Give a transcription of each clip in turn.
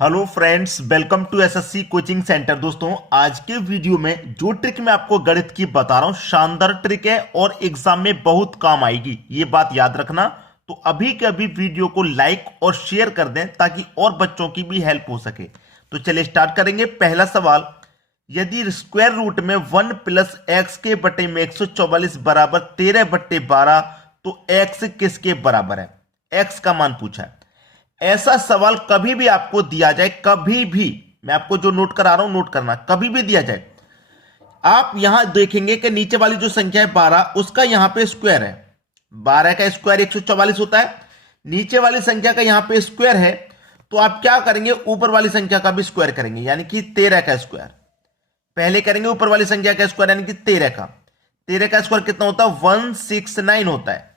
Hello friends, welcome to SSC coaching centre. दोस्तों, आज के वीडियो में जो ट्रिक मैं आपको गणित की बता रहा हूं, शानदार ट्रिक है और एग्जाम में बहुत काम आएगी, ये बात याद रखना। तो अभी के अभी वीडियो को लाइक और शेयर कर दें ताकि और बच्चों की भी हेल्प हो सके। तो चलिए स्टार्ट करेंगे। पहला सवाल, यदि स्क्वायर रूट में 1 प्लस एक्स के बटे में 144 बराबर 13/12 तो एक्स किसके बराबर है? एक्स का मान पूछा है। ऐसा सवाल कभी भी आपको दिया जाए, कभी भी, मैं आपको जो नोट करा रहा हूं नोट करना, कभी भी दिया जाए, आप यहां देखेंगे कि नीचे वाली जो संख्या है 12, उसका यहां पे स्क्वायर है। 12 का स्क्वायर 144 होता है। नीचे वाली संख्या का यहां पे स्क्वायर है, तो आप क्या करेंगे, ऊपर वाली संख्या का भी स्क्वायर करेंगे, यानी कि 13 का स्क्वायर पहले करेंगे। ऊपर वाली संख्या का स्क्वायर यानी कि 13 का स्क्वायर कितना होता है? 169 होता है।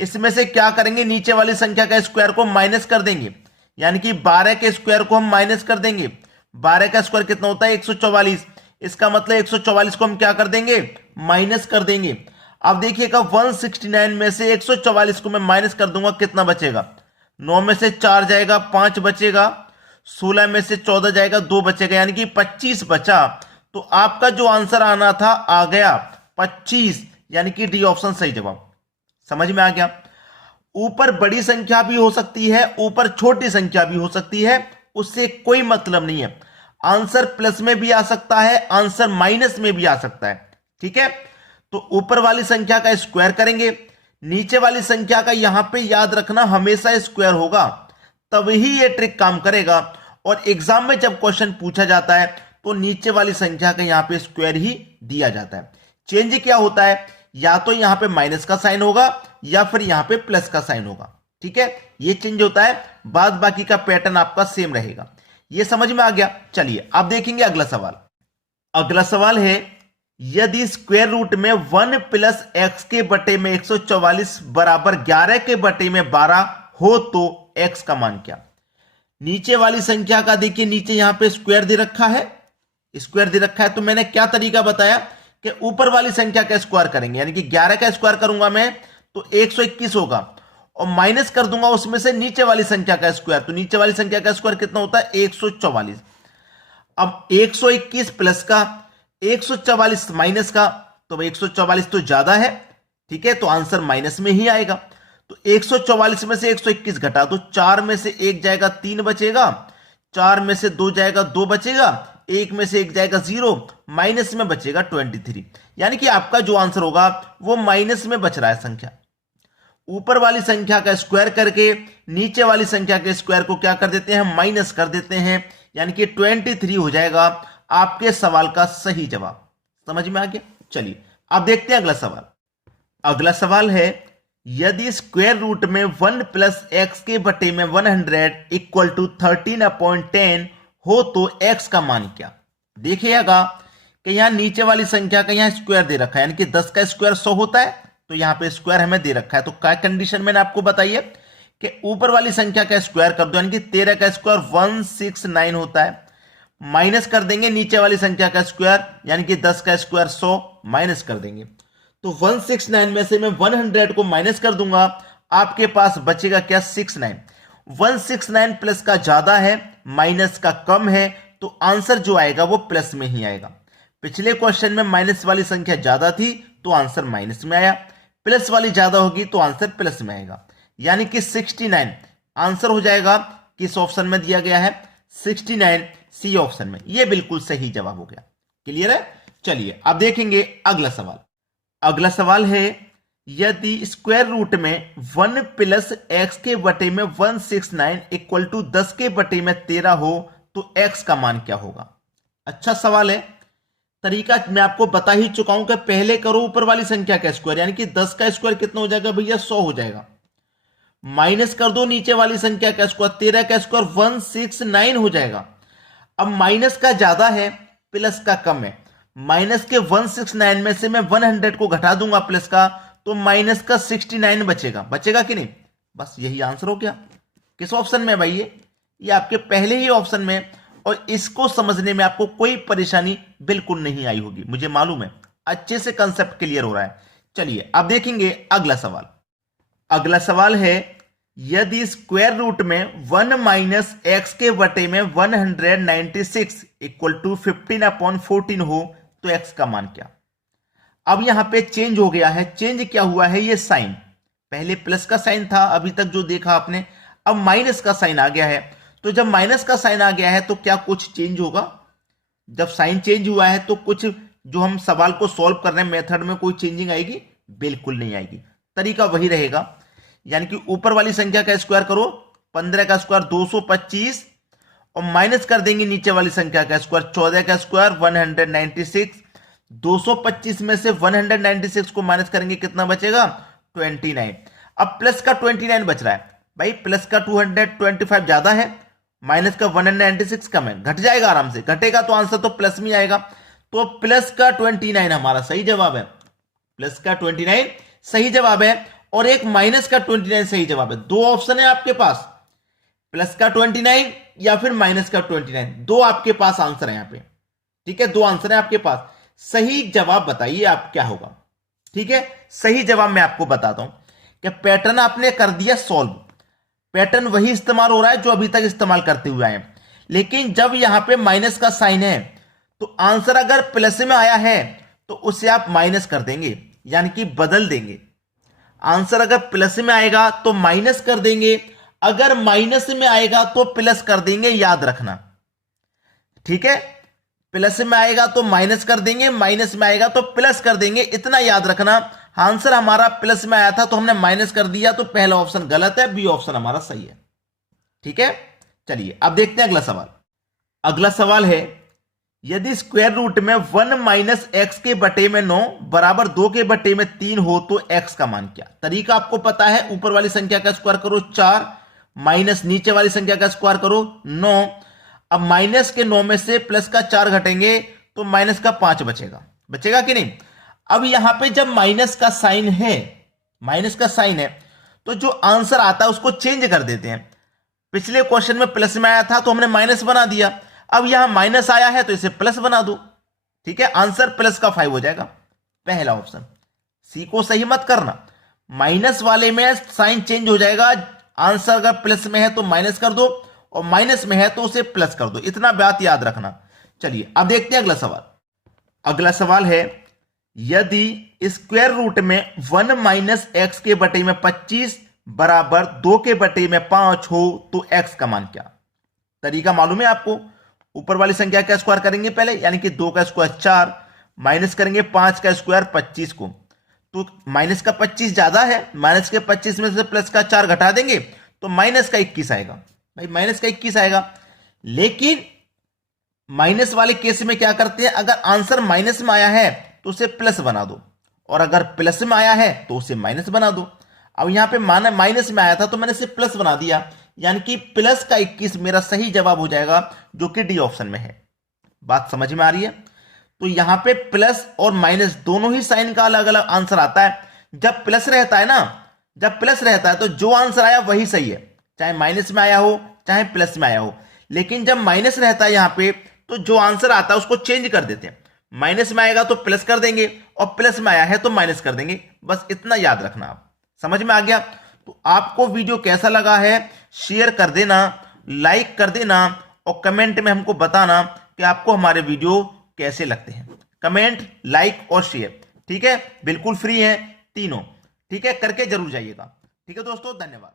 इसमें से क्या करेंगे, नीचे वाली संख्या का स्क्वायर को माइनस कर देंगे, यानी कि 12 के स्क्वायर को हम माइनस कर देंगे। 12 का स्क्वायर कितना होता है? 144। इसका मतलब 144 को हम क्या कर देंगे? माइनस कर देंगे। अब देखिएगा, 169 में से 144 को मैं माइनस कर दूंगा, कितना बचेगा? 9 में से 4 जाएगा, 5 बचेगा। 16 में से 14 जाएगा, 2 बचेगा, यानी कि 25 बचा। तो आपका जो आंसर आना था आ गया 25, यानी कि डी ऑप्शन सही जवाब। समझ में आ गया? ऊपर बड़ी संख्या भी हो सकती है, ऊपर छोटी संख्या भी हो सकती है, उससे कोई मतलब नहीं है। आंसर प्लस में भी आ सकता है, आंसर माइनस में भी आ सकता है। ठीक है, तो ऊपर वाली संख्या का स्क्वायर करेंगे, नीचे वाली संख्या का यहां पे याद रखना हमेशा स्क्वायर होगा, तभी ये ट्रिक काम करेगा। और एग्जाम में जब क्वेश्चन पूछा जाता है तो नीचे वाली संख्या का यहां पे स्क्वायर ही दिया जाता है। चेंज क्या होता है? या तो यहां पे माइनस का साइन होगा या फिर यहां पे प्लस का साइन होगा। ठीक है, ये चेंज होता है, बाद बाकी का पैटर्न आपका सेम रहेगा। ये समझ में आ गया? चलिए अब देखेंगे अगला सवाल। अगला सवाल है, यदि स्क्वायर रूट में 1 प्लस एक्स के बटे में 144 बराबर 11 के बटे में 12 हो तो एक्स का मान क्या? नीचे वाली संख्या का देखिए, नीचे यहां पे स्क्वायर दे रखा है, स्क्वायर दे रखा है, तो मैंने क्या तरीका बताया कि ऊपर वाली संख्या का स्क्वायर करेंगे, यानी कि 11 का स्क्वायर करूंगा मैं तो 121 होगा, और माइनस कर दूंगा उसमें से नीचे वाली संख्या का स्क्वायर, तो नीचे वाली संख्या का स्क्वायर कितना होता है? 144। अब 121 प्लस का, 144 माइनस का, तो 144 तो ज्यादा है, ठीक है, तो आंसर माइनस में ही आएगा। तो 144 में से 121 घटा दो, 4 में से 1 जाएगा, 3 बचेगा, 4 में से 2 जाएगा, 2 बचेगा, 1 में से 1 जाएगा, 0, माइनस में बचेगा 23। यानी कि आपका जो आंसर होगा वो माइनस में बच रहा है संख्या। ऊपर वाली संख्या का स्क्वायर करके नीचे वाली संख्या के स्क्वायर को क्या कर देते हैं? माइनस कर देते हैं, यानी कि 23 हो जाएगा आपके सवाल का सही जवाब। समझ में आ गया? चलिए अब देखते हैं अगला सवाल। अगला सवाल है, यदि स्क्वायर रूट में 1 प्लस एक्स के बटे में 100 इक्वल टू 13/10 हो तो एक्स का मान क्या? देखिएगा कि यहां नीचे वाली संख्या का यहां स्क्वायर दे रखा है, यानी कि 10 का स्क्वायर 100 होता है, तो यहां पे स्क्वायर हमें दे रखा है। तो क्या कंडीशन मैंने आपको बताई है कि ऊपर वाली संख्या का स्क्वायर कर दो, यानी कि 13 का स्क्वायर 169 होता है, माइनस कर देंगे नीचे वाली संख्या का स्क्वायर, यानी कि 10 का स्क्वायर 100, माइनस कर देंगे। तो 169 में से मैं 100 को माइनस कर दूंगा, आपके पास बचेगा क्या? 69। 169 प्लस का ज्यादा है, माइनस का कम है, तो आंसर जो आएगा वो प्लस में ही आएगा। पिछले क्वेश्चन में माइनस वाली संख्या ज्यादा थी तो आंसर माइनस में आया, प्लस वाली ज्यादा होगी तो आंसर प्लस में आएगा, यानी कि 69 आंसर हो जाएगा। किस ऑप्शन में दिया गया है? 69 सी ऑप्शन में। यह बिल्कुल सही जवाब हो गया। क्लियर है? चलिए अब देखेंगे अगला सवाल। अगला सवाल है, यदि स्क्वायर रूट में 1 प्लस एक्स के बटे में 169 इक्वल टू 10 के बटे में 13 हो तो एक्स का मान क्या होगा? अच्छा सवाल है। तरीका मैं आपको बता ही चुका हूं कि पहले करो ऊपर वाली संख्या का स्क्वायर, यानी कि 10 का स्क्वायर कितना हो जाएगा भैया? 100 हो जाएगा। माइनस कर दो नीचे वाली संख्या का स्क्वायर, 13 का स्क्वायर 169 हो जाएगा। अब माइनस का ज्यादा है, प्लस का कम है, माइनस के 169 में से मैं 100 को घटा दूंगा प्लस का, तो माइनस का 69 बचेगा। बचेगा कि नहीं? बस यही आंसर हो गया। किस ऑप्शन में भाई? ये आपके पहले ही ऑप्शन में, और इसको समझने में आपको कोई परेशानी बिल्कुल नहीं आई होगी, मुझे मालूम है। अच्छे से कंसेप्ट क्लियर हो रहा है। चलिए अब देखेंगे अगला सवाल। अगला सवाल है, यदि स्क्वायर रूट में 1 माइनस एक्स के बटे में 196 इक्वल टू 15/14 हो तो एक्स का मान क्या। अब यहां पे चेंज हो गया है। चेंज क्या हुआ है, ये साइन पहले प्लस का साइन था अभी तक जो देखा आपने, अब माइनस का साइन आ गया है। तो जब माइनस का साइन आ गया है तो क्या कुछ चेंज होगा। जब साइन चेंज हुआ है तो कुछ जो हम सवाल को सॉल्व कर रहे हैं मेथड में कोई चेंजिंग आएगी, बिल्कुल नहीं आएगी। तरीका वही रहेगा, यानी कि ऊपर वाली संख्या का स्क्वायर करो, 15 का स्क्वायर 225, और माइनस कर देंगे नीचे वाली संख्या का स्क्वायर, 14 का स्क्वायर 196। 225 में से 196 को माइनस करेंगे, कितना बचेगा 29। अब प्लस का 29 बच रहा है भाई, प्लस का 225 ज्यादा है, माइनस का 196 कम है, घट जाएगा आराम से, घटेगा तो आंसर तो प्लस में आएगा। तो प्लस का 29 हमारा सही जवाब है, प्लस का 29 सही जवाब है, और एक माइनस का 29 सही जवाब है। दो ऑप्शन है आपके पास, प्लस का 29 या फिर माइनस का 29, दो आपके पास आंसर है यहां पे। ठीक है, दो आंसर है आपके पास, सही जवाब बताइए आप क्या होगा। ठीक है, सही जवाब मैं आपको बताता हूं कि पैटर्न आपने कर दिया सॉल्व, पैटर्न वही इस्तेमाल हो रहा है जो अभी तक इस्तेमाल करते हुए आए हैं, लेकिन जब यहां पे माइनस का साइन है तो आंसर अगर प्लस में आया है तो उसे आप माइनस कर देंगे, यानी कि बदल देंगे। आंसर अगर प्लस में आएगा तो माइनस कर देंगे, अगर माइनस में आएगा तो प्लस कर देंगे, याद रखना। ठीक है, प्लस में आएगा तो माइनस कर देंगे, माइनस में आएगा तो प्लस कर देंगे, इतना याद रखना। आंसर हमारा प्लस में आया था तो हमने माइनस कर दिया, तो पहला ऑप्शन गलत है, बी ऑप्शन हमारा सही है। ठीक है, चलिए अब देखते हैं अगला सवाल। अगला सवाल है, यदि स्क्वायर रूट में 1 माइनस एक्स के बटे में 9 बराबर 2 के बटे में 3 हो तो एक्स का मान क्या। तरीका आपको पता है, ऊपर वाली संख्या का स्क्वायर करो 4, माइनस नीचे वाली संख्या का स्क्वायर करो 9। अब माइनस के 9 में से प्लस का 4 घटेंगे तो माइनस का 5 बचेगा, बचेगा कि नहीं। अब यहां पे जब माइनस का साइन है, माइनस का साइन है, तो जो आंसर आता है उसको चेंज कर देते हैं। पिछले क्वेश्चन में प्लस में आया था तो हमने माइनस बना दिया, अब यहां माइनस आया है तो इसे प्लस बना दो। ठीक है, आंसर प्लस का 5 हो जाएगा, पहला ऑप्शन। सी को सही मत करना, माइनस वाले में साइन चेंज हो जाएगा, आंसर अगर प्लस में है तो माइनस कर दो, और माइनस में है तो उसे प्लस कर दो, इतना बात याद रखना। चलिए अब देखते हैं अगला सवाल। अगला सवाल है, यदि स्क्वायर रूट में 1 माइनस एक्स के बटे में 25 बराबर 2 के बटे में 5 हो तो एक्स का मान क्या। तरीका मालूम है आपको, ऊपर वाली संख्या का स्क्वायर करेंगे पहले, यानी कि 2 का स्क्वायर 4, माइनस करेंगे 5 का स्क्वायर 25 को, तो माइनस का 25 ज्यादा है, माइनस के 25 में से प्लस का 4 घटा देंगे तो माइनस का 21 आएगा भाई, माइनस का 21 आएगा। लेकिन माइनस वाले केस में क्या करते हैं, अगर आंसर माइनस में आया है तो उसे प्लस बना दो, और अगर प्लस में आया है तो उसे माइनस बना दो। अब यहां पे माइनस में आया था तो मैंने इसे प्लस बना दिया, यानी कि प्लस का 21 मेरा सही जवाब हो जाएगा, जो कि डी ऑप्शन में है। बात समझ में आ रही है। तो यहां पे प्लस और माइनस दोनों ही साइन का अलग अलग आंसर आता है। जब प्लस रहता है ना, जब प्लस रहता है तो जो आंसर आया वही सही है, चाहे माइनस में आया हो चाहे प्लस में आया हो। लेकिन जब माइनस रहता है यहां पे तो जो आंसर आता है उसको चेंज कर देते हैं, माइनस में आएगा तो प्लस कर देंगे, और प्लस में आया है तो माइनस कर देंगे, बस इतना याद रखना। आप समझ में आ गया। तो आपको वीडियो कैसा लगा है शेयर कर देना, लाइक कर देना, और कमेंट में हमको बताना कि आपको हमारे वीडियो कैसे लगते हैं। कमेंट, लाइक और शेयर, ठीक है, बिल्कुल फ्री है तीनों। ठीक है, करके जरूर जाइएगा। ठीक है दोस्तों, धन्यवाद।